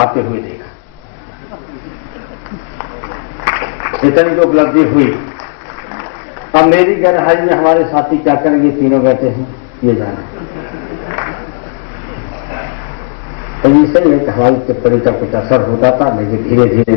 नहाते हुए देखा। इतनी तो उपलब्धि हुई। अब मेरी गहराई में हमारे साथी क्या करेंगे, तीनों बैठे हैं, ये जाना। तो ये सही है कि हमारी टिप्पणी का कुछ असर होता था, लेकिन धीरे धीरे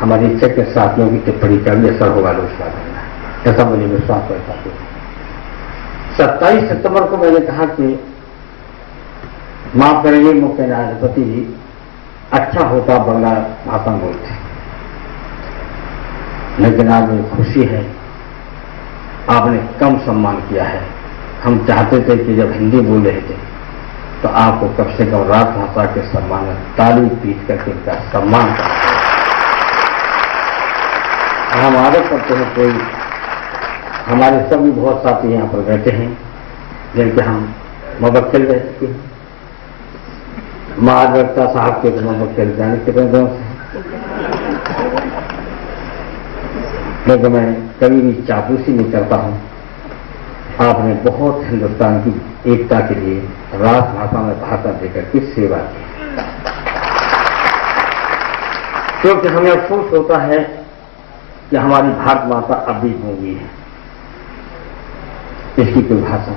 हमारी इच्छा के साथियों की टिप्पणी का भी असर होगा लोकसभा में, ऐसा मुझे विश्वास है। 27 सितंबर को मैंने कहा कि माफ करेंगे मुख्य न्यायाधिपति जी, अच्छा होता बंगला भाषा बोलते, लेकिन आज मुझे खुशी है आपने कम सम्मान किया है। हम चाहते थे कि जब हिंदी बोल रहे थे तो आपको कम से कम राजभाषा के सम्मान में ताली पीट करके उनका सम्मान करना। हम आदत करते हैं, कोई हमारे सभी बहुत साथी यहाँ पर बैठे हैं जिनके हम मुवक्किल रह चुके हैं। महाधिवक्ता साहब के मुवक्किल जाने कितने दिनों से, लेकिन मैं कभी भी चापलूसी नहीं करता हूं। आपने बहुत हिंदुस्तान की एकता के लिए राजभाषा में भाषा देकर की सेवा की, क्योंकि हमें अफसोस होता है कि हमारी भारत माता अब भी गूंगी है, इसकी कोई भाषा,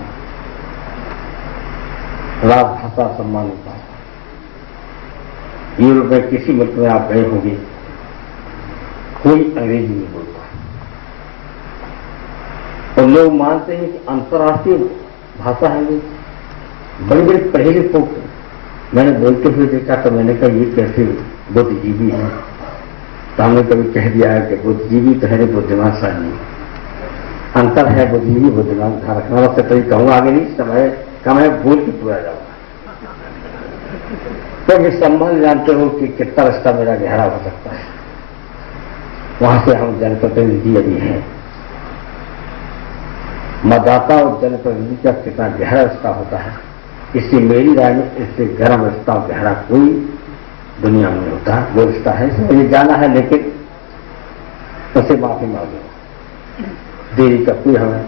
राजभाषा सम्मानित भाषा। यूरोप में किसी मुल्क में आप गए होंगे, कोई अंग्रेजी नहीं बोलता, और लोग मानते हैं कि अंतर्राष्ट्रीय भाषा है। ये बड़े बड़े पढ़े लिखे लोग, मैंने बोलते हुए देखा तो मैंने कहा ये कैसे बुद्धिजीवी हैं। तो हमने कभी कह दिया है कि बुद्धिजीवी तो है, बुद्धिमान सा नहीं। अंतर है बुद्धिजीवी बुद्धिमान, ध्यान रखना। बस तभी कहूँगा, आगे नहीं समय का मैं बोल के पूरा जाऊंगा, क्योंकि संबंध जानते हो कि कितना रिश्ता मेरा गहरा हो सकता है। वहां से हम जनप्रतिनिधि अभी हैं, मतदाता और जनप्रतिनिधि का कितना गहरा रिश्ता होता है, इससे मेरी राय में इससे गर्म रिश्ता और गहरा कोई दुनिया में नहीं होता। वो रिश्ता है, इसमें मुझे जाना है, लेकिन उसे माफी मांगो, देरी का कोई हमें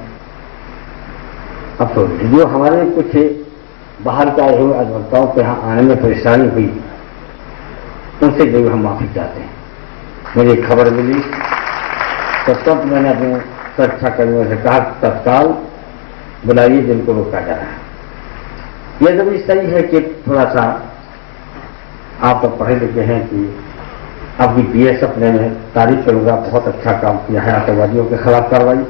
अफसोस नहीं। जो हमारे कुछ बाहर के आए हुए अधिवक्ताओं के यहाँ आने में परेशानी हुई, उनसे जो हम माफी चाहते हैं। मुझे खबर मिली तो तुरंत मैंने अपने सुरक्षा कर्मियों से कहा तत्काल बुलाइए जिनको रोका जा रहा है। यह भी सही है कि थोड़ा सा आप तो पढ़े लिखे हैं कि अभी बीएसएफ ने तारीफ करूंगा, बहुत अच्छा काम किया है आतंकवादियों के खिलाफ कार्रवाई।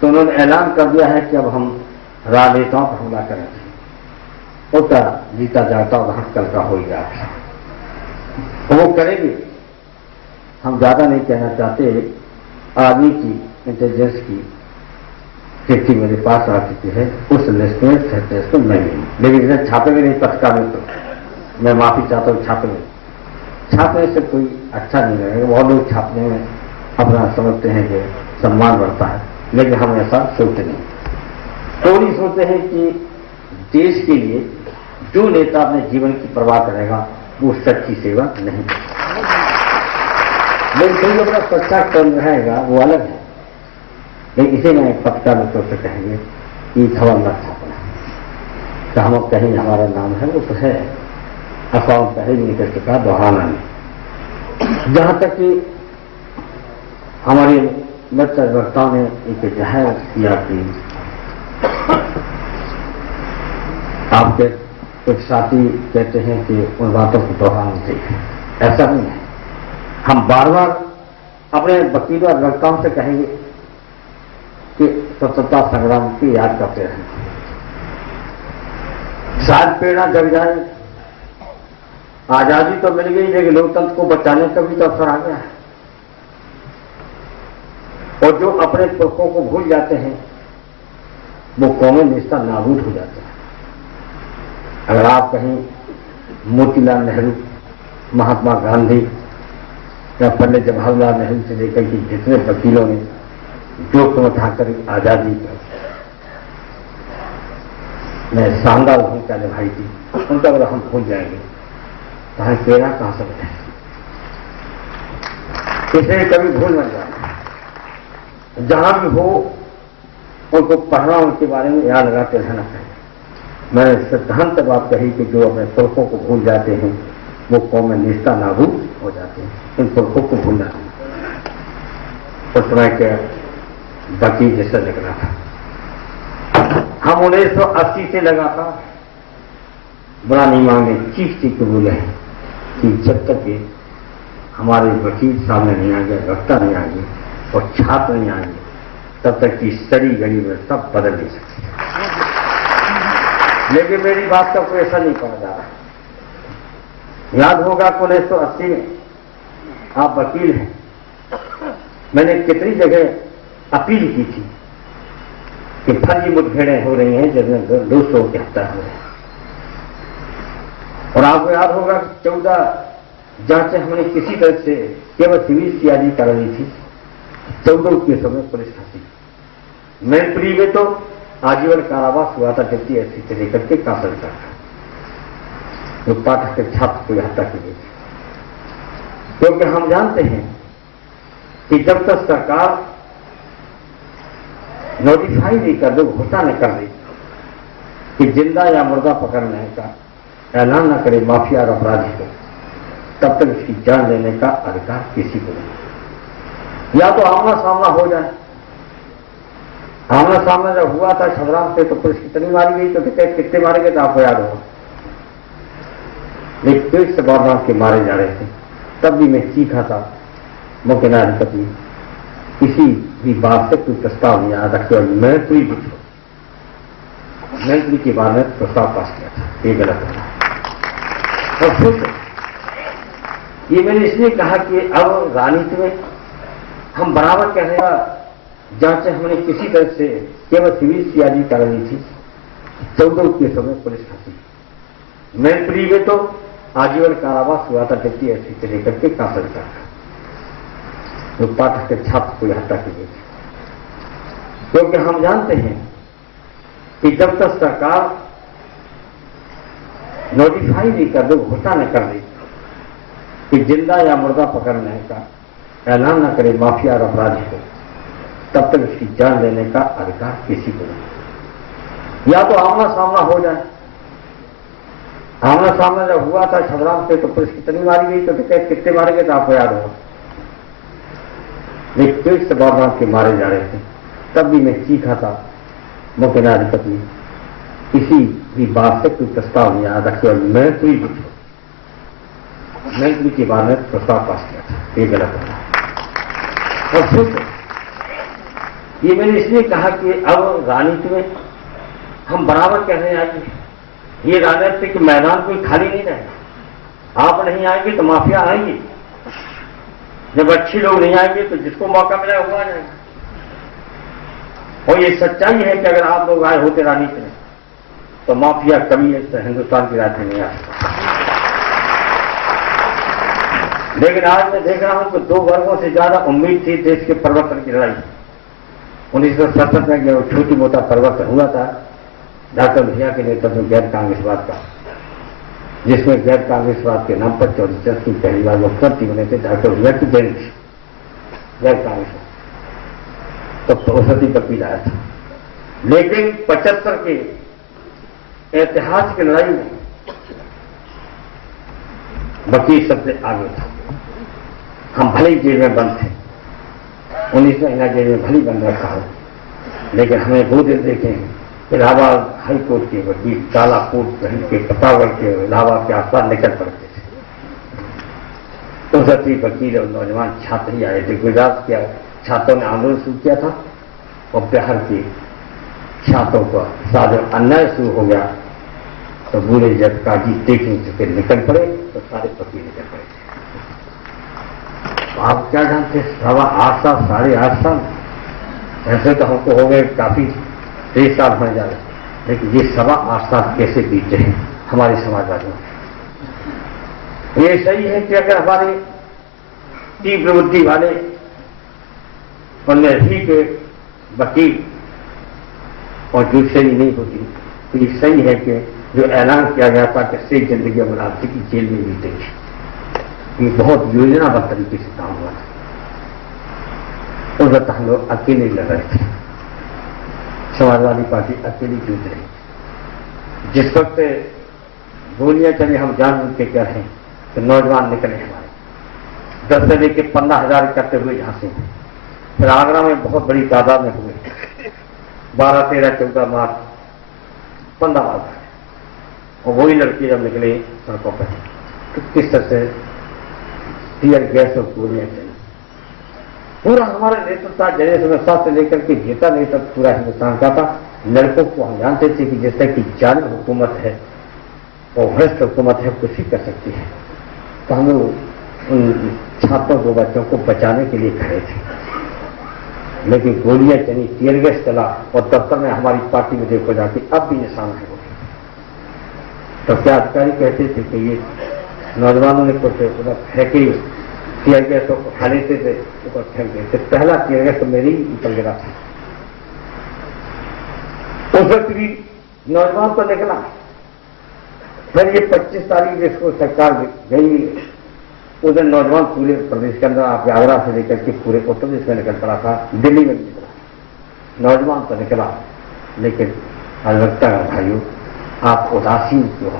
तो उन्होंने ऐलान कर दिया है कि अब हम राजनेताओं पर हमला करेंगे, होता जीता जाता और कल का हो गया, तो वो करेंगे। हम ज्यादा नहीं कहना चाहते, आदमी की इंटेलिजेंस की चिट्ठी मेरे पास आ चुकी है, उस लिस्ट में सेंटेंस तो मैं नहीं, लेकिन इसे छापे में नहीं, पत्रिका में तो मैं माफी चाहता हूँ। छापने से कोई अच्छा नहीं लगेगा, बहुत लोग छापने में अपना समझते हैं कि सम्मान बढ़ता है, लेकिन हम ऐसा सोचते नहीं। थोड़ी सोचते हैं कि देश के लिए जो नेता अपने जीवन की परवाह करेगा वो सच्ची सेवा नहीं करेगा, लेकिन कोई अपना सच्चा कर्म रहेगा वो अलग है। लेकिन इसे मैं पत्रिका मित्रों से कहेंगे कि खबर मत छापना, तो हम कहीं हमारा नाम है वो तो है, अफवाह पहले भी निकल चुका, दोहराना नहीं। जहां तक कि हमारे मित्र अधिवक्ताओं ने एक जाहिर किया कि आपके कुछ साथी कहते हैं कि उन बातों को दोहराना चाहिए, ऐसा नहीं है। हम बार बार अपने वकीलों और अधिवक्ताओं से कहेंगे कि स्वतंत्रता संग्राम की याद करते रहें, शायद प्रेरणा जग जाए। आजादी तो मिल गई, लेकिन लोकतंत्र को बचाने का भी तो अवसर आ गया है। और जो अपने पुरखों को भूल जाते हैं वो कौमी रिश्ता नाबूद हो जाते हैं। अगर आप कहीं मोतीलाल नेहरू, महात्मा गांधी या पंडित जवाहरलाल नेहरू से लेकर के जितने वकीलों ने जोखिम उठाकर आजादी में शानदार भूमिका निभाई थी, उनका अगर हम भूल जाएंगे तो हमें प्रेरणा कहां सकते हैं। इसे कभी भूल न जाए, जहां भी हो उनको पढ़ना, उनके बारे में याद लगाते रहना चाहिए। मैंने सिद्धांत बात कही कि जो अपने पुरखों को भूल जाते हैं वो कौमें नेस्ता नाबूद हो जाते हैं। इन पुरखों को भूलना नहीं। उस समय के वकील जैसा लग रहा था। हम 1980 से लगातार बुरा नहीं मांगे, चीख चीख के बोले हैं कि जब तक ये हमारे वकील सामने नहीं आएंगे, वक्ता नहीं आएंगे और छात्र नहीं आएंगे, तब तक की सड़ी गली में सब बदल नहीं सकते। लेकिन मेरी बात का कोई ऐसा नहीं पड़ा जा रहा। याद होगा 1980 में आप वकील हैं, मैंने कितनी जगह अपील की थी कि फर्जी मुठभेड़ें हो रही हैं जिसमें 200 की हत्या हो रही है। और आपको याद होगा कि 14 जांचें हमने किसी तरह से केवल सिविल सीआईडी करा दी थी। 14 केसों में पुलिस फंसी। मैनपुरी में तो आजीवन कारावास हुआ था, जबकि ऐसी से लेकर के कासल तक जो पाठक के छात्र को हत्या की गई थी। क्योंकि हम जानते हैं कि जब तक सरकार नोटिफाई नहीं कर दे, घोषणा नहीं कर दे कि जिंदा या मुर्दा पकड़ने का ऐलान न करे माफिया और अपराधी को, तब तक इसकी जान लेने का अधिकार किसी को नहीं। या तो आमना सामना हो जाए। आमना सामना जब हुआ था छबराम से, तो पुलिस कितनी मारी गई, तो कितने मारे गए तो आपको याद होगा। एक पेट से बार के मारे जा रहे थे, तब भी मैं चीखा था मुख्य न्यायाधिपति किसी भी बात से कोई प्रस्ताव नहीं आया था। केवल मैनपुरी के बारे में प्रस्ताव पास किया था, ये गलत है। और फिर ये मैंने इसलिए कहा कि अब राजनीति में हम बराबर कह रहे हैं, जांचें हमने किसी तरह से केवल सिविल सीआईडी करा दी थी। 14 केसों में पुलिस फंसी। मैनपुरी में तो आजीवन कारावास हुआ था, जबकि ऐसी से लेकर के कासल तक जो पाठक के छात्र को हत्या की गई थी। क्योंकि हम जानते हैं कि जब तक सरकार नोटिफाई नहीं कर दे, घोषणा न कर दे कि जिंदा या मुर्दा पकड़ने का ऐलान न करे माफिया और अपराधी को, तब तक इसकी जान लेने का अधिकार किसी को नहीं। या तो आमना सामना हो जाए। आमना सामना जब हुआ था छबराम से, तो पुलिस कितनी मारी गई, तो कितने मारे गए तो आपको याद होगा। एक पेट से बार के मारे जा रहे थे, तब भी मैं चीखा था मुख्य न्यायाधिपति किसी भी बात से कोई प्रस्ताव नहीं आया था। केवल मैनपुरी के बारे में प्रस्ताव पास किया था, ये गलत है। और फिर ये मैंने इसलिए कहा कि अब राजनीति में हम बराबर कह रहे हैं कि ये राजनीतिक मैदान कोई खाली नहीं रहेगा। आप नहीं आएंगे तो माफिया आएंगे। जब अच्छे लोग नहीं आएंगे तो जिसको मौका मिला वो आ जाएगा। और ये सच्चाई है कि अगर आप लोग आए होते राजनीति में, तो माफिया कभी हिंदुस्तान की राजनीति नहीं आ सकता। लेकिन आज मैं देख रहा हूं कि 2 वर्गों से ज्यादा उम्मीद थी देश के परिवर्तन की लड़ाई। 1967 में जो छोटी मोटा परिवर्तन हुआ था डॉक्टर भैया के नेतृत्व में गैर कांग्रेसवाद का, जिसमें गैर कांग्रेसवाद के नाम पर 24 की पहली बार मुख्यमंत्री बने थे डॉक्टर भैया की जयंती गैर कांग्रेस, तो सरस्वती वकील आया था। लेकिन 75 के ऐतिहासिक की लड़ाई में वकील सबसे आगे था। हम भले ही जेल में बंद थे, 19 महीना जेल में भले बंद रखा हो, लेकिन हमें वो दिन देखे इलाहाबाद हाई कोर्ट के वकील काला कोट पहन के प्रतापगढ़ के इलाहाबाद के आसपास निकल पड़ते थे। सरस्वती वकील और नौजवान छात्र ही आए थे। गुजरात के छात्रों ने आंदोलन शुरू किया था और बिहार के छात्रों का साथ अन्याय शुरू हो गया, तो बुरे जब काजी टेकिंग से निकल पड़े, तो सारे वकील निकल पड़े। तो आप क्या जानते, 8.25 साल 8.5 साल ऐसे तो हमको हो गए, काफी 3 साल होने जा रहे, लेकिन ये 8.25 साल कैसे बीते हैं हमारे समाजवादियों में। ये सही है कि अगर हमारे तीव्र बुद्धि वाले उनमें भी के वकील और जुडिशरी नहीं होती, तो ये सही है कि जो ऐलान किया गया था कि से जिंदगी बनाती की जेल में बीतेगी, ये बहुत योजनाबद्ध तरीके से काम हुआ था। उस वक्त हम लोग अकेले लड़ रहे थे, समाजवादी पार्टी अकेली जूझ रही। जिस वक्त गोलियां चली, हम जान बुझ के कह रहे हैं तो नौजवान निकले हमारे 10 से लेकर 15,000 इकट्ठे हुए झांसी में, फिर आगरा में बहुत बड़ी तादाद में हुए 12, 13, 14 मार्च 15 मार्च। और वही लड़के जब निकले सड़कों पर तो किस तरह से टीयर गैस और गोलियां चली। पूरा हमारा नेतृत्व था जैसे समय साथ से लेकर के जीता नेतृत्व पूरा हिंदुस्तान का था। लड़कों को हम जानते थे कि जैसे कि जालिम हुकूमत है और भ्रष्ट हुकूमत है, कुछ ही कर सकती है। तो हम लोग उन छात्रों को, बच्चों को बचाने के लिए खड़े थे, लेकिन गोलियां चली, टीयर गैस चला और दफ्तर में हमारी पार्टी में देखो जाके अब भी निशान है। तो क्या अधिकारी कहते थे कि ये नौजवानों ने कुछ फेंके, टीयर गैस तो उठा लेते थे, ऊपर फेंक देते। पहला टीयर गैस तो मेरी ही ऊपर गिरा था। उस वक्त भी नौजवान तो निकला। फिर ये 25 तारीख जिसको सरकार गई, उस दिन नौजवान पूरे प्रदेश के अंदर, आपके आगरा से लेकर के पूरे उत्तर प्रदेश में निकल पड़ा था, दिल्ली में भी निकला। नौजवान तो निकला, लेकिन अलबत्ता भाइयों, आप उदासीन क्यों हो?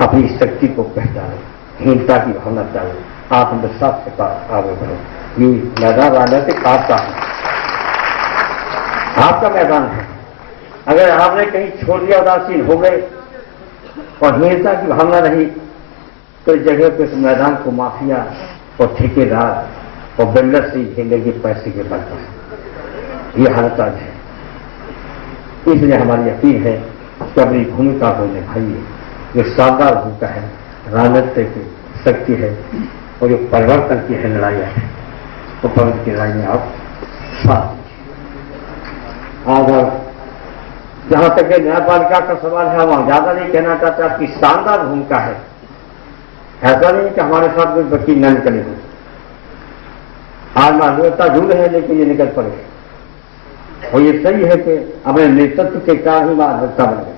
अपनी शक्ति को पहचानो, हीनता की भावना चाहिए, आत्मविश्वास के साथ आगे बढ़ो। ये मैदान राजनीतिक आपका है, आपका मैदान है। अगर आपने कहीं छोड़ दिया, उदासीन हो गए और हीनता की भावना रही, तो इस जगह पे इस मैदान को माफिया और ठेकेदार और बिल्डर से खेलेंगे पैसे के बल पर। यह हालत आज है। इसलिए हमारी अपील है कि अपनी भूमिका को निभाइए। जो शानदार भूमिका है, राजनीतिक शक्ति है और जो परिवर्तन की है लड़ाइयाँ है, तो परिवर्तन की लड़ाई में आप साथ दीजिए। आज जहां तक न्यायपालिका का सवाल है, वहां ज्यादा नहीं कहना चाहते, आपकी शानदार भूमिका है। ऐसा नहीं कि हमारे साथ कोई वकील न निकले हो। आज मानवता दूर है, लेकिन ये निकल पड़े और ये सही है कि अपने नेतृत्व के कारण ही मानवता बन गए।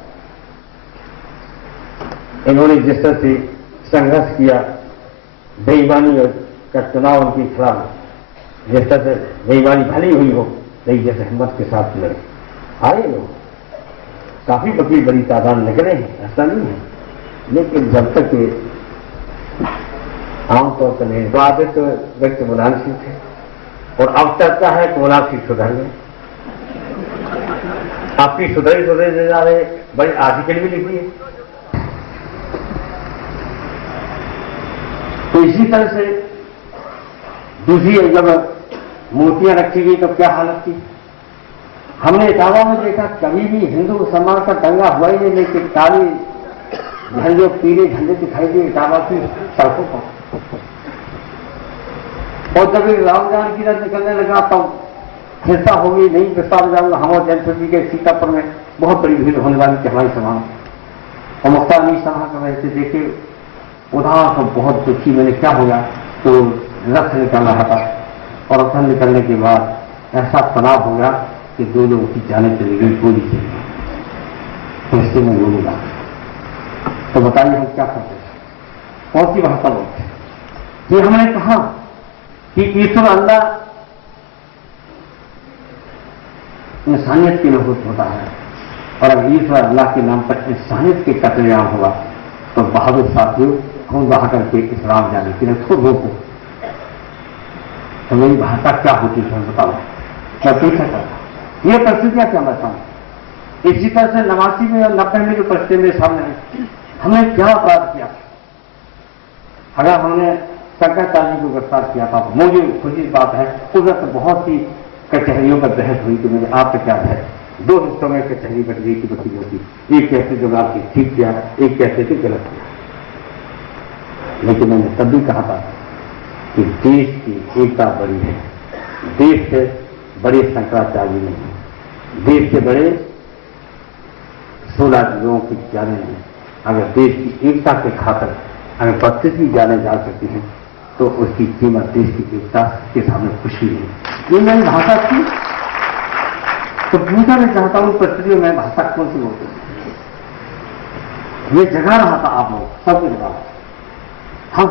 इन्होंने जिस तरह से संघर्ष किया, बेईमानी का चुनाव उनके खिलाफ, जिस तरह से बेईमानी भली हुई हो, लेकिन जैसे हिम्मत के साथ लड़े आए लोग, काफी वकील बड़ी तादाद निकले हैं, ऐसा नहीं है। लेकिन जब तक ये आमतौर पर नहीं, तो आगे तो व्यक्ति मुलायम सिंह थे और अब चर्चा है कि मुलायम सिंह सुधर गए। आपकी सुधरे जा रहे बड़ी आर्टिकल भी लिखी है। तो इसी तरह से दूसरी जब मूर्तियां रखी गई तो क्या हालत थी। हमने इटावा में देखा, कभी भी हिंदू मुसलमान का दंगा हुआ ही नहीं, लेकिन काली झंडे, पीले झंडे दिखाई दिए इटावा की सड़कों पर। और जब राम जानकी रथ निकलने लगा तब हिंसा होगी, नहीं प्रस्ताव जाऊंगा। हम और जनप्रति के सीतापुर में बहुत बड़ी भीड़ होने वाली थी हमारी सभा में, और मुख्तार अमीर सभा कर रहे थे। देखे उदास और बहुत दुखी, मैंने क्या हो गया, तो रथ निकल रहा था और रथ निकलने के बाद ऐसा तनाव हो गया कि 2 लोगों की जाने चली गई, गोली चली गई, तो इससे मैं गोली ला। तो बताइए हम क्या करते थे, कौन सी भाषा बोलते। ये हमने कहा कि ईश्वर अल्लाह इंसानियत के लिए होता है, और अगर ईश्वर अल्लाह के नाम पर इंसानियत के कत्लेआम हुआ तो बहादुर साथियों खून बहा करके इस्लाम जाने के लिए खुद रोको। तो मेरी भाषा क्या होती है बताओ, मैं पूछा करता। ये परिस्थितियां क्या बताऊं। इसी तरह से 89 में और 90 में जो परिस्थिति मेरे सामने है, हमने क्या अपराध किया। अगर हमने शंकराचार्य को गिरफ्तार किया था, मुझे खुशी की बात है, उस वक्त बहुत सी कचहरियों पर बहस हुई कि मेरे आपसे क्या है। 2 हिस्सों में कचहरी बट गई की वकीलों की, एक कहते जो आपने ठीक किया, एक कहते थे गलत किया। लेकिन मैंने तब भी कहा था कि देश की एकता बड़ी है, देश से बड़े शंकराचार्य नहीं, देश से बड़े 16 लोगों की जाने नहीं। अगर देश की एकता के खातर अगर 32 भी जाने जा सकती हैं, तो उसकी कीमत देश की एकता के सामने कुछ भी नहीं। ये मेरी भाषा थी। तो पूछा मैं चाहता हूं परिस्थितियों में भाषा कौन सी बोलती है। ये जगा रहा था आप लोग सबके जवाब। हम